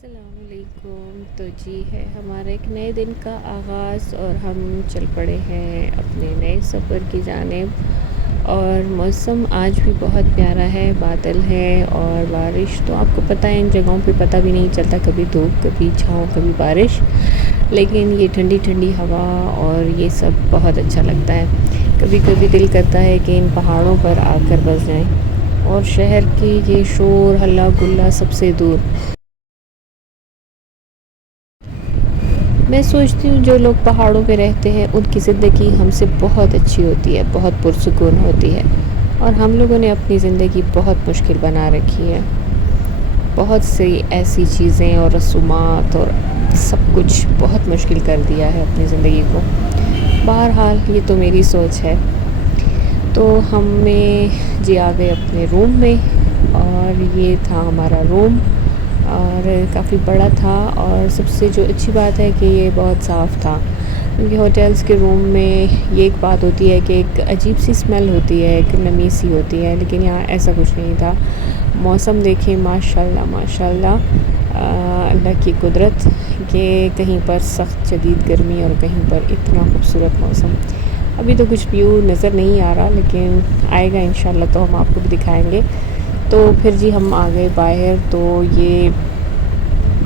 السلام علیکم۔ تو جی ہے ہمارا ایک نئے دن کا آغاز اور ہم چل پڑے ہیں اپنے نئے سفر کی جانب، اور موسم آج بھی بہت پیارا ہے، بادل ہے اور بارش۔ تو آپ کو پتہ ہے ان جگہوں پہ پتہ بھی نہیں چلتا، کبھی دھوپ کبھی چھاؤں کبھی بارش، لیکن یہ ٹھنڈی ٹھنڈی ہوا اور یہ سب بہت اچھا لگتا ہے۔ کبھی کبھی دل کرتا ہے کہ ان پہاڑوں پر آ کر بس جائیں اور شہر کی یہ شور ہلہ گلا سب سے دور۔ میں سوچتی ہوں جو لوگ پہاڑوں پہ رہتے ہیں ان کی زندگی ہم سے بہت اچھی ہوتی ہے، بہت پرسکون ہوتی ہے، اور ہم لوگوں نے اپنی زندگی بہت مشکل بنا رکھی ہے۔ بہت سی ایسی چیزیں اور رسومات اور سب کچھ بہت مشکل کر دیا ہے اپنی زندگی کو۔ بہرحال یہ تو میری سوچ ہے۔ تو ہمیں جی آ گئے اپنے روم میں، اور یہ تھا ہمارا روم، اور کافی بڑا تھا، اور سب سے جو اچھی بات ہے کہ یہ بہت صاف تھا، کیونکہ ہوٹلز کے روم میں یہ ایک بات ہوتی ہے کہ ایک عجیب سی اسمیل ہوتی ہے، ایک نمی سی ہوتی ہے، لیکن یہاں ایسا کچھ نہیں تھا۔ موسم دیکھیں ماشاءاللہ ماشاءاللہ، اللہ کی قدرت کہ کہیں پر سخت شدید گرمی اور کہیں پر اتنا خوبصورت موسم۔ ابھی تو کچھ ویو نظر نہیں آ رہا، لیکن آئے گا انشاءاللہ تو ہم آپ کو بھی دکھائیں گے۔ تو پھر جی ہم آ گئے باہر۔ تو یہ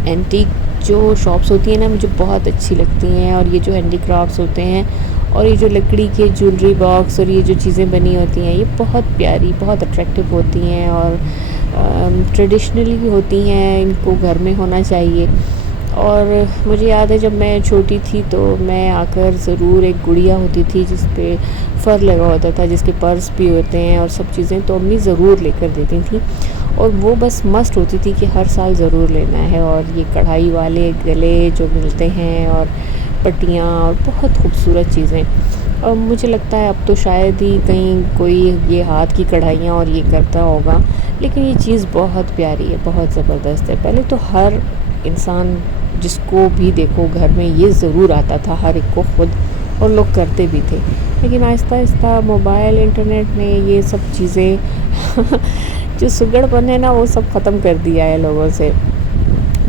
اینٹیک جو شاپس ہوتی ہیں نا مجھے بہت اچھی لگتی ہیں، اور یہ جو ہینڈی کرافٹس ہوتے ہیں اور یہ جو لکڑی کے جولری باکس اور یہ جو چیزیں بنی ہوتی ہیں یہ بہت پیاری، بہت اٹریکٹیو ہوتی ہیں، اور ٹریڈیشنلی ہوتی ہیں، ان کو گھر میں ہونا چاہیے۔ اور مجھے یاد ہے جب میں چھوٹی تھی تو میں آ کر ضرور، ایک گڑیا ہوتی تھی جس پہ فر لگا ہوتا تھا، جس کے پرس بھی ہوتے ہیں اور سب چیزیں، تو امی ضرور لے کر دیتی تھیں، اور وہ بس مسٹ ہوتی تھی کہ ہر سال ضرور لینا ہے۔ اور یہ کڑھائی والے گلے جو ملتے ہیں اور پٹیاں اور بہت خوبصورت چیزیں، اور مجھے لگتا ہے اب تو شاید ہی کہیں کوئی یہ ہاتھ کی کڑھائیاں اور یہ کرتا ہوگا، لیکن یہ چیز بہت پیاری ہے، بہت زبردست ہے۔ پہلے تو ہر انسان جس کو بھی دیکھو گھر میں یہ ضرور آتا تھا، ہر ایک کو خود، اور لوگ کرتے بھی تھے، لیکن آہستہ آہستہ موبائل انٹرنیٹ نے یہ سب چیزیں جو سگڑ پن ہے نا وہ سب ختم کر دیا ہے لوگوں سے،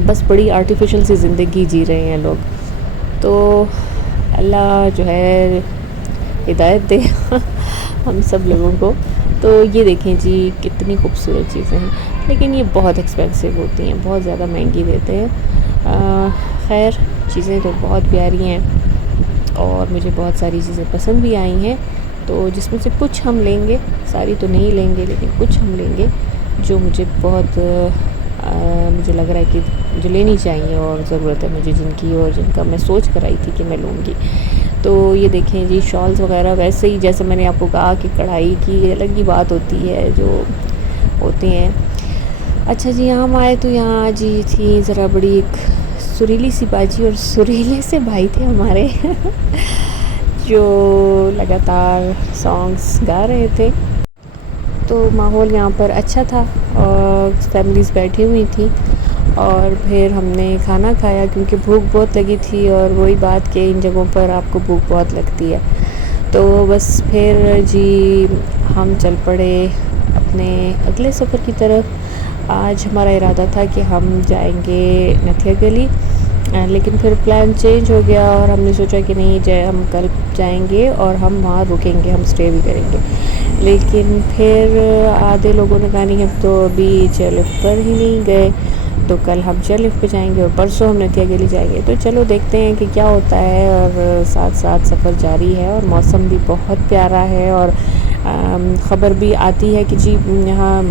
بس بڑی آرٹیفیشل سی زندگی جی رہے ہیں لوگ۔ تو اللہ جو ہے ہدایت دے ہم سب لوگوں کو۔ تو یہ دیکھیں جی کتنی خوبصورت چیزیں ہیں، لیکن یہ بہت ایکسپینسو ہوتی ہیں، بہت زیادہ مہنگی دیتے ہیں۔ خیر چیزیں تو بہت پیاری ہیں، اور مجھے بہت ساری چیزیں پسند بھی آئی ہیں، تو جس میں سے کچھ ہم لیں گے، ساری تو نہیں لیں گے لیکن کچھ ہم لیں گے جو مجھے بہت مجھے لگ رہا ہے کہ جو لینی چاہیے اور ضرورت ہے مجھے، جن کی اور جن کا میں سوچ کر آئی تھی کہ میں لوں گی۔ تو یہ دیکھیں جی شالز وغیرہ ویسے ہی جیسے میں نے آپ کو کہا کہ کڑھائی کی الگ ہی بات ہوتی ہے جو ہوتے ہیں۔ اچھا جی یہاں ہم آئے تو یہاں جی تھی ذرا بڑی ایک سریلی سی باجی، اور سریلے سے بھائی تھے ہمارے جو لگاتار سانگس گا رہے تھے۔ تو ماحول یہاں پر اچھا تھا، اور فیملیز بیٹھی ہوئی تھیں، اور پھر ہم نے کھانا کھایا کیونکہ بھوک بہت لگی تھی، اور وہی بات کہ ان جگہوں پر آپ کو بھوک بہت لگتی ہے۔ تو بس پھر جی ہم چل پڑے اپنے اگلے سفر کی طرف۔ آج ہمارا ارادہ تھا کہ ہم جائیں گے نتھیا گلی، لیکن پھر پلان چینج ہو گیا، اور ہم نے سوچا کہ نہیں ہم کل جائیں گے اور ہم وہاں رکیں گے، ہم اسٹے بھی کریں گے، لیکن پھر آدھے لوگوں نے کہا نہیں اب تو ابھی چیئر لفٹ پر ہی نہیں گئے، تو کل ہم چیئر لفٹ پہ جائیں گے اور پرسوں ہم نتھیا گلی جائیں گے۔ تو چلو دیکھتے ہیں کہ کیا ہوتا ہے، اور ساتھ ساتھ سفر جاری ہے، اور موسم بھی بہت پیارا ہے، اور خبر بھی آتی ہے کہ جی یہاں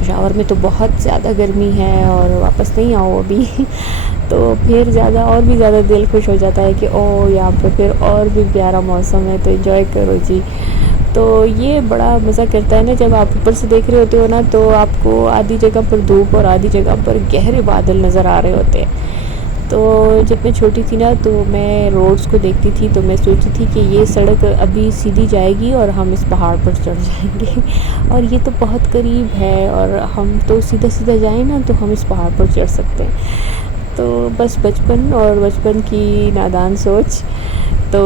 پشاور میں تو بہت زیادہ گرمی ہے اور واپس نہیں آؤ ابھی تو پھر زیادہ اور بھی زیادہ دل خوش ہو جاتا ہے کہ او یہاں پہ پھر اور بھی پیارا موسم ہے، تو انجوائے کرو جی۔ تو یہ بڑا مزہ کرتا ہے نا جب آپ اوپر سے دیکھ رہے ہوتے ہو نا، تو آپ کو آدھی جگہ پر دھوپ اور آدھی جگہ پر گہرے بادل نظر آ رہے ہوتے ہیں۔ تو جب میں چھوٹی تھی نا تو میں روڈز کو دیکھتی تھی تو میں سوچتی تھی کہ یہ سڑک ابھی سیدھی جائے گی اور ہم اس پہاڑ پر چڑھ جائیں گے اور یہ تو بہت قریب ہے، اور ہم تو سیدھا سیدھا جائیں نا تو ہم اس پہاڑ پر چڑھ سکتے ہیں۔ تو بس بچپن اور بچپن کی نادان سوچ، تو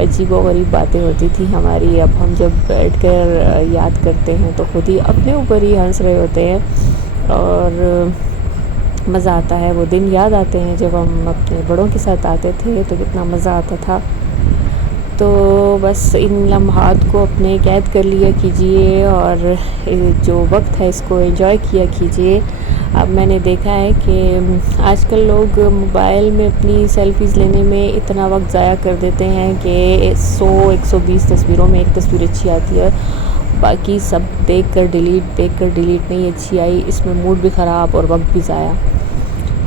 عجیب و غریب باتیں ہوتی تھیں ہماری، اب ہم جب بیٹھ کر یاد کرتے ہیں تو خود ہی اپنے اوپر ہی ہنس رہے ہوتے ہیں۔ اور مزہ آتا ہے، وہ دن یاد آتے ہیں جب ہم اپنے بڑوں کے ساتھ آتے تھے تو کتنا مزہ آتا تھا۔ تو بس ان لمحات کو اپنے قید کر لیا کیجئے اور جو وقت ہے اس کو انجوائے کیا کیجئے۔ اب میں نے دیکھا ہے کہ آج کل لوگ موبائل میں اپنی سیلفیز لینے میں اتنا وقت ضائع کر دیتے ہیں کہ 100-120 تصویروں میں ایک تصویر اچھی آتی ہے، باقی سب دیکھ کر ڈیلیٹ نہیں اچھی آئی، اس میں موڈ بھی خراب اور وقت بھی ضائع۔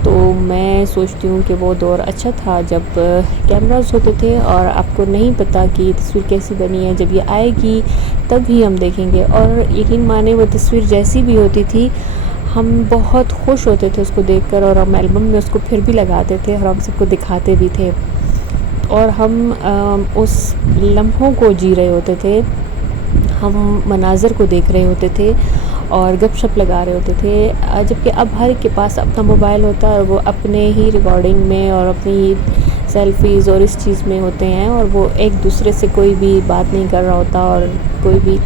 تو میں سوچتی ہوں کہ وہ دور اچھا تھا جب کیمراز ہوتے تھے اور آپ کو نہیں پتہ کہ یہ تصویر کیسی بنی ہے، جب یہ آئے گی تب ہی ہم دیکھیں گے، اور یقین مانیں وہ تصویر جیسی بھی ہوتی تھی ہم بہت خوش ہوتے تھے اس کو دیکھ کر، اور ہم البم میں اس کو پھر بھی لگاتے تھے اور ہم سب کو دکھاتے بھی تھے، اور ہم اس لمحوں کو جی رہے ہوتے تھے، ہم مناظر کو دیکھ رہے ہوتے تھے اور گپ شپ لگا رہے ہوتے تھے، جبکہ اب ہر ایک کے پاس اپنا موبائل ہوتا ہے اور وہ اپنے ہی ریکارڈنگ میں اور اپنی سیلفیز اور اس چیز میں ہوتے ہیں، اور وہ ایک دوسرے سے کوئی بھی بات نہیں کر رہا ہوتا، اور کوئی بھی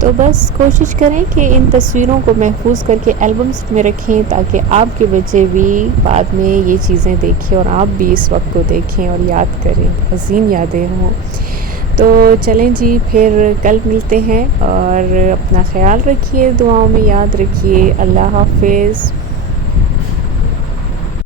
تو بس کوشش کریں کہ ان تصویروں کو محفوظ کر کے البمز میں رکھیں تاکہ آپ کے بچے بھی بعد میں یہ چیزیں دیکھیں اور آپ بھی اس وقت کو دیکھیں اور یاد کریں، حسین یادیں ہوں۔ تو چلیں جی، پھر کل ملتے ہیں، اور اپنا خیال رکھیے، دعاؤں میں یاد رکھیے۔ اللہ حافظ۔